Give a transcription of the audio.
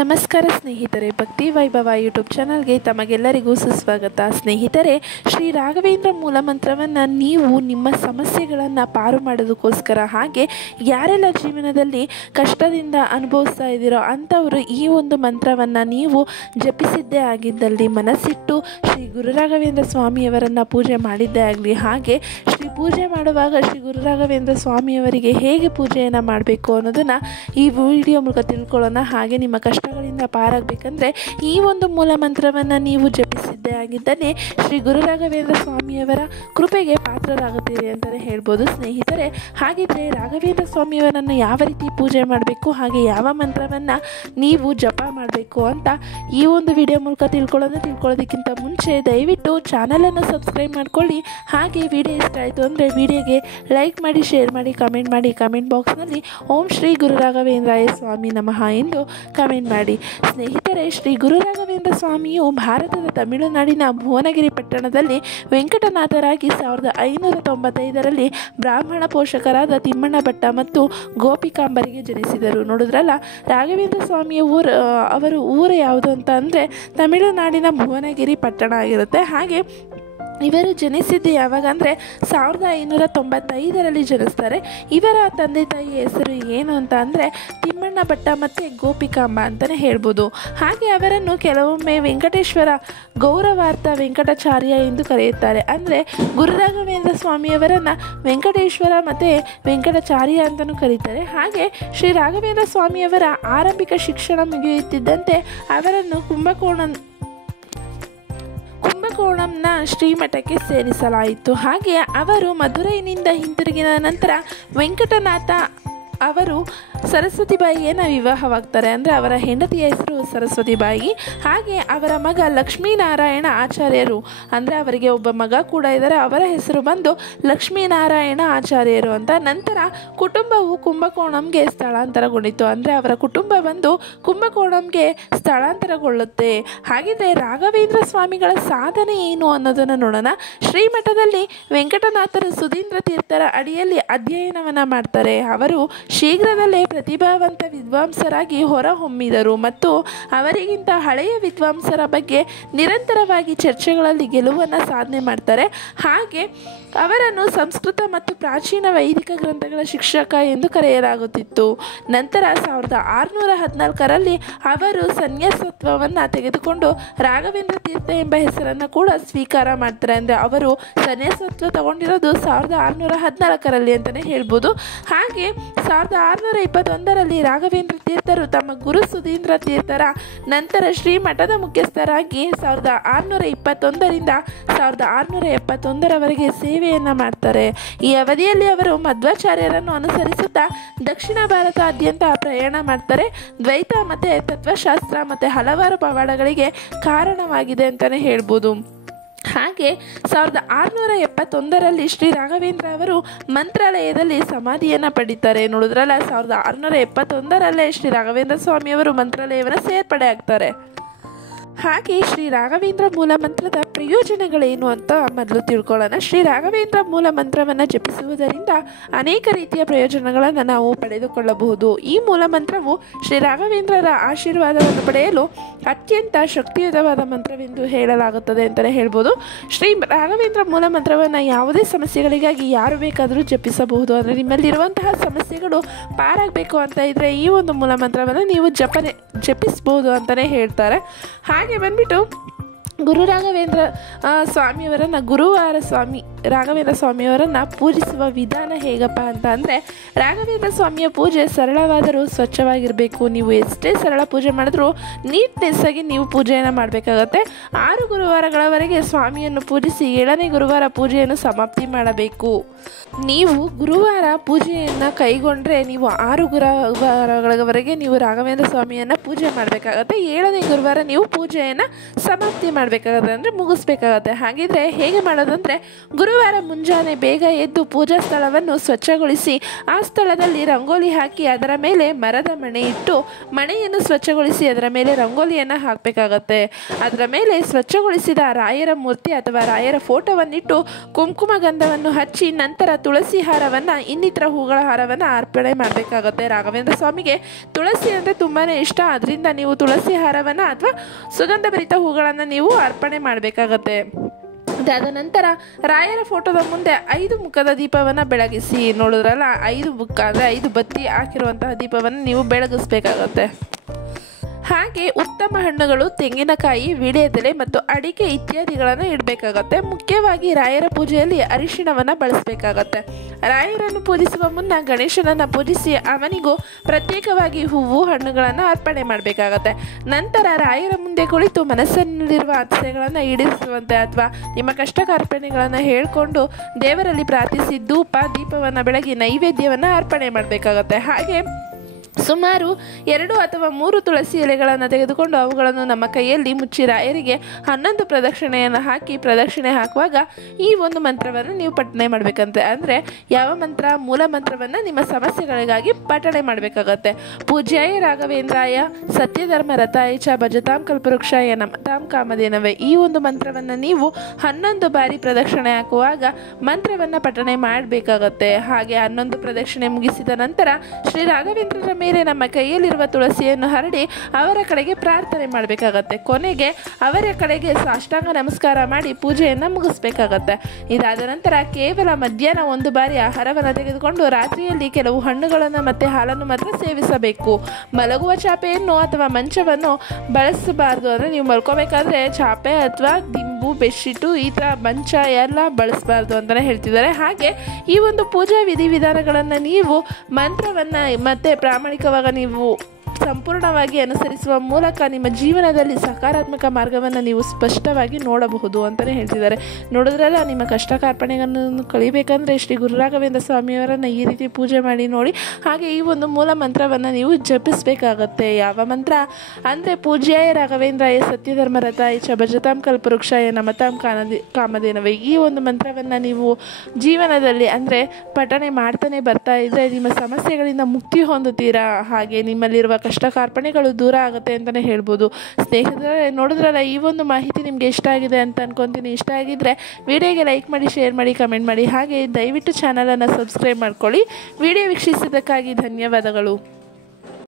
ನಮಸ್ಕಾರ ಸ್ನೇಹಿತರೆ, ಭಕ್ತಿ ವೈಭವ ಯೂಟ್ಯೂಬ್ ಚಾನಲ್ಗೆ ತಮಗೆಲ್ಲರಿಗೂ ಸುಸ್ವಾಗತ. ಸ್ನೇಹಿತರೆ, ಶ್ರೀ ರಾಘವೇಂದ್ರ ಮೂಲಮಂತ್ರವನ್ನು ನೀವು ನಿಮ್ಮ ಸಮಸ್ಯೆಗಳನ್ನು ಪಾರು ಮಾಡೋದಕ್ಕೋಸ್ಕರ, ಹಾಗೆ ಯಾರೆಲ್ಲ ಜೀವನದಲ್ಲಿ ಕಷ್ಟದಿಂದ ಅನುಭವಿಸ್ತಾ ಇದ್ದೀರೋ ಅಂಥವರು ಈ ಒಂದು ಮಂತ್ರವನ್ನು ನೀವು ಜಪಿಸಿದ್ದೇ ಆಗಿದ್ದಲ್ಲಿ, ಮನಸ್ಸಿಟ್ಟು ಶ್ರೀ ಗುರು ರಾಘವೇಂದ್ರ ಸ್ವಾಮಿಯವರನ್ನು ಪೂಜೆ ಮಾಡಿದ್ದೇ ಆಗಲಿ, ಹಾಗೆ ಶ್ರೀ ಪೂಜೆ ಮಾಡುವಾಗ ಶ್ರೀ ಗುರು ರಾಘವೇಂದ್ರ ಸ್ವಾಮಿಯವರಿಗೆ ಹೇಗೆ ಪೂಜೆಯನ್ನು ಮಾಡಬೇಕು ಅನ್ನೋದನ್ನು ಈ ವಿಡಿಯೋ ಮೂಲಕ ತಿಳ್ಕೊಳ್ಳೋಣ. ಹಾಗೆ ನಿಮ್ಮ ಕಷ್ಟಗಳಿಂದ ಪಾರಾಗಬೇಕಂದ್ರೆ ಈ ಒಂದು ಮೂಲ ಮಂತ್ರವನ್ನು ನೀವು ಜಪಿಸಿದ್ದೇ ಆಗಿದ್ದರೆ ಶ್ರೀ ಗುರು ರಾಘವೇಂದ್ರ ಸ್ವಾಮಿಯವರ ಕೃಪೆಗೆ ಪಾತ್ರರಾಗುತ್ತೀರಿ ಅಂತಲೇ ಹೇಳ್ಬೋದು. ಸ್ನೇಹಿತರೆ, ಹಾಗಿದ್ರೆ ರಾಘವೇಂದ್ರ ಸ್ವಾಮಿಯವರನ್ನು ಯಾವ ರೀತಿ ಪೂಜೆ ಮಾಡಬೇಕು, ಹಾಗೆ ಯಾವ ಮಂತ್ರವನ್ನು ನೀವು ಜಪ ಮಾಡಬೇಕು ಅಂತ ಈ ಒಂದು ವಿಡಿಯೋ ಮೂಲಕ ತಿಳ್ಕೊಳ್ಳೋದಕ್ಕಿಂತ ಮುಂಚೆ ದಯವಿಟ್ಟು ಚಾನಲನ್ನು ಸಬ್ಸ್ಕ್ರೈಬ್ ಮಾಡ್ಕೊಳ್ಳಿ. ಹಾಗೆ ವಿಡಿಯೋ ಇಷ್ಟ ಆಯಿತು ಅಂದರೆ ವಿಡಿಯೋಗೆ ಲೈಕ್ ಮಾಡಿ, ಶೇರ್ ಮಾಡಿ, ಕಮೆಂಟ್ ಮಾಡಿ. ಕಮೆಂಟ್ ಬಾಕ್ಸ್ನಲ್ಲಿ ಓಂ ಶ್ರೀ ಗುರು ರಾಘವೇಂದ್ರಾಯ ಸ್ವಾಮಿ ನಮಃ ಎಂದು ಕಮೆಂಟ್ ಮಾಡಿ. ಸ್ನೇಹಿತರೆ, ಶ್ರೀ ಗುರು ರಾಘವೇಂದ್ರ ಸ್ವಾಮಿಯು ಭಾರತದ ತಮಿಳುನಾಡಿನ ಭುವನಗಿರಿ ಪಟ್ಟಣದಲ್ಲಿ ವೆಂಕಟನಾಥರಾಗಿ 1595ರಲ್ಲಿ ಬ್ರಾಹ್ಮಣ ಪೋಷಕರಾದ ತಿಮ್ಮಣ್ಣ ಭಟ್ಟ ಮತ್ತು ಗೋಪಿಕಾಂಬರಿಗೆ ಜನಿಸಿದರು. ನೋಡಿದ್ರಲ್ಲ, ರಾಘವೇಂದ್ರ ಸ್ವಾಮಿಯ ಅವರು ಊರು ಯಾವುದು ಅಂತ ಅಂದರೆ ತಮಿಳುನಾಡಿನ ಭುವನಗಿರಿ ಪಟ್ಟಣ ಆಗಿರುತ್ತೆ. ಹಾಗೆ ಇವರು ಜನಿಸಿದ್ದು ಯಾವಾಗ ಅಂದರೆ 1595ರಲ್ಲಿ ಜನಿಸ್ತಾರೆ. ಇವರ ತಂದೆ ತಾಯಿಯ ಹೆಸರು ಏನು ಅಂತ ಅಂದರೆ ತಿಮ್ಮಣ್ಣ ಭಟ್ಟ ಮತ್ತು ಗೋಪಿಕಾಂಬ ಅಂತಲೇ ಹೇಳ್ಬೋದು. ಹಾಗೆ ಅವರನ್ನು ಕೆಲವೊಮ್ಮೆ ವೆಂಕಟೇಶ್ವರ ಗೌರವಾರ್ಥ ವೆಂಕಟಾಚಾರ್ಯ ಎಂದು ಕರೆಯುತ್ತಾರೆ. ಅಂದರೆ ಗುರು ರಾಘವೇಂದ್ರ ಸ್ವಾಮಿಯವರನ್ನು ವೆಂಕಟೇಶ್ವರ ಮತ್ತು ವೆಂಕಟಾಚಾರ್ಯ ಅಂತಲೂ ಕರೀತಾರೆ. ಹಾಗೆ ಶ್ರೀ ರಾಘವೇಂದ್ರ ಸ್ವಾಮಿಯವರ ಆರಂಭಿಕ ಶಿಕ್ಷಣ ಮುಗಿಯುತ್ತಿದ್ದಂತೆ ಅವರನ್ನು ಕುಂಭಕೋಣಂನ ಶ್ರೀಮಠಕ್ಕೆ ಸೇರಿಸಲಾಯಿತು. ಹಾಗೆ ಅವರು ಮಧುರೈನಿಂದ ಹಿಂತಿರುಗಿದ ನಂತರ ವೆಂಕಟನಾಥ ಅವರು ಸರಸ್ವತಿಬಾಯಿಯನ್ನು ವಿವಾಹವಾಗ್ತಾರೆ. ಅಂದರೆ ಅವರ ಹೆಂಡತಿಯ ಹೆಸರು ಸರಸ್ವತಿಬಾಯಿ. ಹಾಗೆ ಅವರ ಮಗ ಲಕ್ಷ್ಮೀನಾರಾಯಣ ಆಚಾರ್ಯರು, ಅಂದರೆ ಅವರಿಗೆ ಒಬ್ಬ ಮಗ ಕೂಡ ಇದ್ದಾರೆ, ಅವರ ಹೆಸರು ಬಂದು ಲಕ್ಷ್ಮೀನಾರಾಯಣ ಆಚಾರ್ಯರು ಅಂತ. ನಂತರ ಕುಟುಂಬವು ಕುಂಭಕೋಣಂಗೆ ಸ್ಥಳಾಂತರಗೊಂಡಿತು. ಅಂದರೆ ಅವರ ಕುಟುಂಬ ಬಂದು ಕುಂಭಕೋಣಂಗೆ ಸ್ಥಳಾಂತರಗೊಳ್ಳುತ್ತೆ. ಹಾಗಿದ್ರೆ ರಾಘವೇಂದ್ರ ಸ್ವಾಮಿಗಳ ಸಾಧನೆ ಏನು ಅನ್ನೋದನ್ನು ನೋಡೋಣ. ಶ್ರೀಮಠದಲ್ಲಿ ವೆಂಕಟನಾಥರು ಸುಧೀಂದ್ರ ತೀರ್ಥರ ಅಡಿಯಲ್ಲಿ ಅಧ್ಯಯನವನ್ನು ಮಾಡ್ತಾರೆ. ಅವರು ಶೀಘ್ರದಲ್ಲೇ ಪ್ರತಿಭಾವಂತ ವಿದ್ವಾಂಸರಾಗಿ ಹೊರಹೊಮ್ಮಿದರು ಮತ್ತು ಅವರಿಗಿಂತ ಹಳೆಯ ವಿದ್ವಾಂಸರ ಬಗ್ಗೆ ನಿರಂತರವಾಗಿ ಚರ್ಚೆಗಳಲ್ಲಿ ಗೆಲುವನ್ನು ಸಾಧನೆ ಮಾಡ್ತಾರೆ. ಹಾಗೆ ಅವರನ್ನು ಸಂಸ್ಕೃತ ಮತ್ತು ಪ್ರಾಚೀನ ವೈದಿಕ ಗ್ರಂಥಗಳ ಶಿಕ್ಷಕ ಎಂದು ಕರೆಯಲಾಗುತ್ತಿತ್ತು. ನಂತರ 1614ರಲ್ಲಿ ಅವರು ಸನ್ಯಾಸತ್ವವನ್ನು ತೆಗೆದುಕೊಂಡು ರಾಘವೇಂದ್ರ ತೀರ್ಥ ಎಂಬ ಹೆಸರನ್ನು ಕೂಡ ಸ್ವೀಕಾರ ಮಾಡ್ತಾರೆ. ಅಂದರೆ ಅವರು ಸನ್ಯಾಸತ್ವ ತಗೊಂಡಿರೋದು 1614ರಲ್ಲಿ ಅಂತಲೇ ಹೇಳ್ಬೋದು. ಹಾಗೆ 1621ರಲ್ಲಿ ರಾಘವೇಂದ್ರ ತೀರ್ಥರು ತಮ್ಮ ಗುರು ಸುಧೀಂದ್ರ ತೀರ್ಥರ ನಂತರ ಶ್ರೀಮಠದ ಮುಖ್ಯಸ್ಥರಾಗಿ 1621ರಿಂದ 1671ರವರೆಗೆ ಸೇವೆಯನ್ನು ಮಾಡ್ತಾರೆ. ಈ ಅವಧಿಯಲ್ಲಿ ಅವರು ಮಧ್ವಾಚಾರ್ಯರನ್ನು ಅನುಸರಿಸುತ್ತಾ ದಕ್ಷಿಣ ಭಾರತಾದ್ಯಂತ ಪ್ರಯಾಣ ಮಾಡ್ತಾರೆ. ದ್ವೈತ ಮತ್ತು ತತ್ವಶಾಸ್ತ್ರ ಮತ್ತು ಹಲವಾರು ಪವಾಡಗಳಿಗೆ ಕಾರಣವಾಗಿದೆ ಅಂತಲೇ ಹೇಳ್ಬೋದು. ಹಾಗೆ 1671ರಲ್ಲಿ ಶ್ರೀ ರಾಘವೇಂದ್ರ ಅವರು ಮಂತ್ರಾಲಯದಲ್ಲಿ ಸಮಾಧಿಯನ್ನು ಪಡಿತಾರೆ. ನೋಡಿದ್ರಲ್ಲ, 1671ರಲ್ಲೇ ಶ್ರೀ ರಾಘವೇಂದ್ರ ಸ್ವಾಮಿಯವರು ಮಂತ್ರಾಲಯವನ್ನು ಸೇರ್ಪಡೆ ಆಗ್ತಾರೆ. ಹಾಗೆ ಶ್ರೀ ರಾಘವೇಂದ್ರ ಮೂಲ ಮಂತ್ರದ ಪ್ರಯೋಜನಗಳೇನು ಅಂತ ಮೊದಲು ತಿಳ್ಕೊಳ್ಳೋಣ. ಶ್ರೀ ರಾಘವೇಂದ್ರ ಮೂಲ ಮಂತ್ರವನ್ನು ಜಪಿಸುವುದರಿಂದ ಅನೇಕ ರೀತಿಯ ಪ್ರಯೋಜನಗಳನ್ನು ನಾವು ಪಡೆದುಕೊಳ್ಳಬಹುದು. ಈ ಮೂಲ ಮಂತ್ರವು ಶ್ರೀ ರಾಘವೇಂದ್ರರ ಆಶೀರ್ವಾದವನ್ನು ಪಡೆಯಲು ಅತ್ಯಂತ ಶಕ್ತಿಯುತವಾದ ಮಂತ್ರವೆಂದು ಹೇಳಲಾಗುತ್ತದೆ ಅಂತಲೇ ಹೇಳ್ಬೋದು. ಶ್ರೀ ರಾಘವೇಂದ್ರ ಮೂಲ ಮಂತ್ರವನ್ನು ಯಾವುದೇ ಸಮಸ್ಯೆಗಳಿಗಾಗಿ ಯಾರು ಬೇಕಾದರೂ ಜಪಿಸಬಹುದು. ಅಂದರೆ ನಿಮ್ಮಲ್ಲಿರುವಂತಹ ಸಮಸ್ಯೆಗಳು ಪಾರಾಗಬೇಕು ಅಂತ ಇದ್ದರೆ ಈ ಒಂದು ಮೂಲ ಮಂತ್ರವನ್ನು ನೀವು ಜಪಿಸಬಹುದು ಅಂತಲೇ ಹೇಳ್ತಾರೆ. ಹಾಗೆ ಬಂದ್ಬಿಟ್ಟು ಗುರು ರಾಘವೇಂದ್ರ ಸ್ವಾಮಿಯವರನ್ನು ರಾಘವೇಂದ್ರ ಸ್ವಾಮಿಯವರನ್ನು ಪೂಜಿಸುವ ವಿಧಾನ ಹೇಗಪ್ಪ ಅಂತ ಅಂದರೆ, ರಾಘವೇಂದ್ರ ಸ್ವಾಮಿಯ ಪೂಜೆ ಸರಳವಾದರೂ ಸ್ವಚ್ಛವಾಗಿರಬೇಕು. ನೀವು ಎಷ್ಟೇ ಸರಳ ಪೂಜೆ ಮಾಡಿದ್ರೂ ನೀಟ್ನೆಸ್ಸಾಗಿ ನೀವು ಪೂಜೆಯನ್ನು ಮಾಡಬೇಕಾಗತ್ತೆ. 6 ಗುರುವಾರಗಳವರೆಗೆ ಸ್ವಾಮಿಯನ್ನು ಪೂಜಿಸಿ 7ನೇ ಗುರುವಾರ ಪೂಜೆಯನ್ನು ಸಮಾಪ್ತಿ ಮಾಡಬೇಕು. ನೀವು ಗುರುವಾರ ಪೂಜೆಯನ್ನು ಕೈಗೊಂಡ್ರೆ ನೀವು 6 ಗುರುವಾರಗಳವರೆಗೆ ನೀವು ರಾಘವೇಂದ್ರ ಸ್ವಾಮಿಯನ್ನು ಪೂಜೆ ಮಾಡಬೇಕಾಗತ್ತೆ. 7ನೇ ಗುರುವಾರ ನೀವು ಪೂಜೆಯನ್ನು ಸಮಾಪ್ತಿ ಮಾಡಬೇಕಾಗತ್ತೆ, ಅಂದರೆ ಮುಗಿಸ್ಬೇಕಾಗತ್ತೆ. ಹಾಗಿದ್ರೆ ಹೇಗೆ ಮಾಡೋದಂದರೆ, ಗುರು ಗುರುವಾರ ಮುಂಜಾನೆ ಬೇಗ ಎದ್ದು ಪೂಜಾ ಸ್ಥಳವನ್ನು ಸ್ವಚ್ಛಗೊಳಿಸಿ ಆ ಸ್ಥಳದಲ್ಲಿ ರಂಗೋಲಿ ಹಾಕಿ ಅದರ ಮೇಲೆ ಮರದ ಮಣೆ ಇಟ್ಟು ಮಣೆಯನ್ನು ಸ್ವಚ್ಛಗೊಳಿಸಿ ಅದರ ಮೇಲೆ ರಂಗೋಲಿಯನ್ನು ಹಾಕಬೇಕಾಗತ್ತೆ. ಅದರ ಮೇಲೆ ಸ್ವಚ್ಛಗೊಳಿಸಿದ ರಾಯರ ಮೂರ್ತಿ ಅಥವಾ ರಾಯರ ಫೋಟೋವನ್ನಿಟ್ಟು ಕುಂಕುಮ ಗಂಧವನ್ನು ಹಚ್ಚಿ ನಂತರ ತುಳಸಿ ಹಾರವನ್ನು ಇನ್ನಿತರ ಹೂಗಳ ಹಾರವನ್ನು ಅರ್ಪಣೆ ಮಾಡಬೇಕಾಗತ್ತೆ. ರಾಘವೇಂದ್ರ ಸ್ವಾಮಿಗೆ ತುಳಸಿ ಅಂದರೆ ತುಂಬಾ ಇಷ್ಟ. ಅದರಿಂದ ನೀವು ತುಳಸಿ ಹಾರವನ್ನು ಅಥವಾ ಸುಗಂಧಭರಿತ ಹೂಗಳನ್ನು ನೀವು ಅರ್ಪಣೆ ಮಾಡಬೇಕಾಗತ್ತೆ. ಅದಾದ ನಂತರ ರಾಯರ ಫೋಟೋದ ಮುಂದೆ 5 ಮುಖದ ದೀಪವನ್ನು ಬೆಳಗಿಸಿ. ನೋಡಿದ್ರಲ್ಲ, 5 ಮುಖ ಅಂದರೆ 5 ಬತ್ತಿ ಹಾಕಿರುವಂತಹ ದೀಪವನ್ನು ನೀವು ಬೆಳಗಿಸ್ಬೇಕಾಗತ್ತೆ. ಹಾಗೆ ಉತ್ತಮ ಹಣ್ಣುಗಳು, ತೆಂಗಿನಕಾಯಿ, ವೀಳ್ಯದೆಲೆ ಮತ್ತು ಅಡಿಕೆ ಇತ್ಯಾದಿಗಳನ್ನು ಇಡಬೇಕಾಗತ್ತೆ. ಮುಖ್ಯವಾಗಿ ರಾಯರ ಪೂಜೆಯಲ್ಲಿ ಅರಿಶಿಣವನ್ನು ಬಳಸಬೇಕಾಗತ್ತೆ. ರಾಯರನ್ನು ಪೂಜಿಸುವ ಮುನ್ನ ಗಣೇಶನನ್ನು ಪೂಜಿಸಿ ಅವನಿಗೂ ಪ್ರತ್ಯೇಕವಾಗಿ ಹೂವು ಹಣ್ಣುಗಳನ್ನು ಅರ್ಪಣೆ ಮಾಡಬೇಕಾಗತ್ತೆ. ನಂತರ ರಾಯರ ಮುಂದೆ ಕುಳಿತು ಮನಸ್ಸಿನಲ್ಲಿರುವ ಆಸೆಗಳನ್ನು ಈಡೇರಿಸುವಂತೆ ಅಥವಾ ನಿಮ್ಮ ಕಷ್ಟ ಕಾರ್ಪಣ್ಯಗಳನ್ನು ಹೇಳಿಕೊಂಡು ದೇವರಲ್ಲಿ ಪ್ರಾರ್ಥಿಸಿ ಧೂಪ ದೀಪವನ್ನು ಬೆಳಗಿ ನೈವೇದ್ಯವನ್ನು ಅರ್ಪಣೆ ಮಾಡಬೇಕಾಗತ್ತೆ. ಹಾಗೆ ಸುಮಾರು 2 ಅಥವಾ 3 ತುಳಸಿ ಎಲೆಗಳನ್ನು ತೆಗೆದುಕೊಂಡು ಅವುಗಳನ್ನು ನಮ್ಮ ಕೈಯಲ್ಲಿ ಮುಚ್ಚಿ ರಾಯರಿಗೆ 11 ಪ್ರದಕ್ಷಿಣೆಯನ್ನು ಹಾಕಿ ಪ್ರದಕ್ಷಿಣೆ ಹಾಕುವಾಗ ಈ ಒಂದು ಮಂತ್ರವನ್ನು ನೀವು ಪಠನೆ ಮಾಡಬೇಕಂತೆ. ಅಂದರೆ ಯಾವ ಮಂತ್ರ? ಮೂಲ ಮಂತ್ರವನ್ನು ನಿಮ್ಮ ಸಮಸ್ಯೆಗಳಿಗಾಗಿ ಪಠನೆ ಮಾಡಬೇಕಾಗತ್ತೆ. ಪೂಜ್ಯಾಯ ರಾಘವೇಂದ್ರಾಯ ಸತ್ಯಧರ್ಮ ರಥಾಯ ಚ ಭಜತಾಂ ಕಲ್ಪವೃಕ್ಷಾಯ ನಮತಾಂ ಕಾಮಧೇನವೇ. ಈ ಒಂದು ಮಂತ್ರವನ್ನು ನೀವು 11 ಬಾರಿ ಪ್ರದಕ್ಷಿಣೆ ಹಾಕುವಾಗ ಮಂತ್ರವನ್ನು ಪಠನೆ ಮಾಡಬೇಕಾಗತ್ತೆ. ಹಾಗೆ 11 ಪ್ರದಕ್ಷಿಣೆ ಮುಗಿಸಿದ ನಂತರ ಶ್ರೀ ರಾಘವೇಂದ್ರರ ಮೇಲೆ ನಮ್ಮ ಕೈಯಲ್ಲಿರುವ ತುಳಸಿಯನ್ನು ಹರಡಿ ಅವರ ಕಡೆಗೆ ಪ್ರಾರ್ಥನೆ ಮಾಡಬೇಕಾಗತ್ತೆ. ಕೊನೆಗೆ ಅವರ ಕಡೆಗೆ ಸಾಷ್ಟಾಂಗ ನಮಸ್ಕಾರ ಮಾಡಿ ಪೂಜೆಯನ್ನು ಮುಗಿಸ್ಬೇಕಾಗತ್ತೆ. ಇದಾದ ನಂತರ ಕೇವಲ ಮಧ್ಯಾಹ್ನ 1 ಬಾರಿ ಆಹಾರವನ್ನು ತೆಗೆದುಕೊಂಡು ರಾತ್ರಿಯಲ್ಲಿ ಕೆಲವು ಹಣ್ಣುಗಳನ್ನು ಮತ್ತು ಹಾಲನ್ನು ಮಾತ್ರ ಸೇವಿಸಬೇಕು. ಮಲಗುವ ಚಾಪೆಯನ್ನು ಅಥವಾ ಮಂಚವನ್ನು ಬಳಸಬಾರ್ದು. ಅಂದರೆ ನೀವು ಮಲ್ಕೋಬೇಕಾದ್ರೆ ಚಾಪೆ ಅಥವಾ ದಿಂಬು, ಬೆಡ್ಶೀಟು ಈ ಥರ ಮಂಚ ಎಲ್ಲ ಬಳಸಬಾರ್ದು ಅಂತಲೇ ಹೇಳ್ತಿದ್ದಾರೆ. ಹಾಗೆ ಈ ಒಂದು ಪೂಜಾ ವಿಧಿವಿಧಾನಗಳನ್ನು ನೀವು ಮಂತ್ರವನ್ನು ಮತ್ತು ಪ್ರಾಮಾಣಿಕವಾಗಿ ನೀವು ಸಂಪೂರ್ಣವಾಗಿ ಅನುಸರಿಸುವ ಮೂಲಕ ನಿಮ್ಮ ಜೀವನದಲ್ಲಿ ಸಕಾರಾತ್ಮಕ ಮಾರ್ಗವನ್ನು ನೀವು ಸ್ಪಷ್ಟವಾಗಿ ನೋಡಬಹುದು ಅಂತಲೇ ಹೇಳ್ತಿದ್ದಾರೆ. ನೋಡಿದ್ರಲ್ಲ, ನಿಮ್ಮ ಕಷ್ಟ ಕಾರ್ಪಣ್ಯಗಳನ್ನು ಕಳಿಬೇಕಂದ್ರೆ ಶ್ರೀ ಗುರು ರಾಘವೇಂದ್ರ ಸ್ವಾಮಿಯವರನ್ನು ಈ ರೀತಿ ಪೂಜೆ ಮಾಡಿ ನೋಡಿ. ಹಾಗೆ ಈ ಒಂದು ಮೂಲ ಮಂತ್ರವನ್ನು ನೀವು ಜಪಿಸಬೇಕಾಗತ್ತೆ. ಯಾವ ಮಂತ್ರ ಅಂದರೆ ಪೂಜ್ಯಾಯ ರಾಘವೇಂದ್ರಾಯ ಸತ್ಯಧರ್ಮ ರಥಾಯ ಚ ಭಜತಾಂ ಕಲ್ಪವೃಕ್ಷಾಯ ನಮತಾಂ ಕಾಮಧೇನವೇ. ಈ ಒಂದು ಮಂತ್ರವನ್ನು ನೀವು ಜೀವನದಲ್ಲಿ ಅಂದರೆ ಪಠನೆ ಮಾಡ್ತಾನೆ ಬರ್ತಾ ಇದ್ದರೆ ನಿಮ್ಮ ಸಮಸ್ಯೆಗಳಿಂದ ಮುಕ್ತಿ ಹೊಂದುತ್ತೀರಾ. ಹಾಗೆ ನಿಮ್ಮಲ್ಲಿರುವ ಕಷ್ಟ ಕಾರ್ಪಣ್ಯಗಳು ದೂರ ಆಗುತ್ತೆ ಅಂತಲೇ ಹೇಳ್ಬೋದು. ಸ್ನೇಹಿತರೆ, ನೋಡಿದ್ರಲ್ಲ, ಈ ಒಂದು ಮಾಹಿತಿ ನಿಮಗೆ ಇಷ್ಟ ಆಗಿದೆ ಅಂತ ಅನ್ಕೊತೀನಿ. ಇಷ್ಟ ಆಗಿದ್ದರೆ ವಿಡಿಯೋಗೆ ಲೈಕ್ ಮಾಡಿ, ಶೇರ್ ಮಾಡಿ, ಕಮೆಂಟ್ ಮಾಡಿ. ಹಾಗೆ ದಯವಿಟ್ಟು ಚಾನಲನ್ನು ಸಬ್ಸ್ಕ್ರೈಬ್ ಮಾಡ್ಕೊಳ್ಳಿ. ವಿಡಿಯೋ ವೀಕ್ಷಿಸಿದ್ದಕ್ಕಾಗಿ ಧನ್ಯವಾದಗಳು.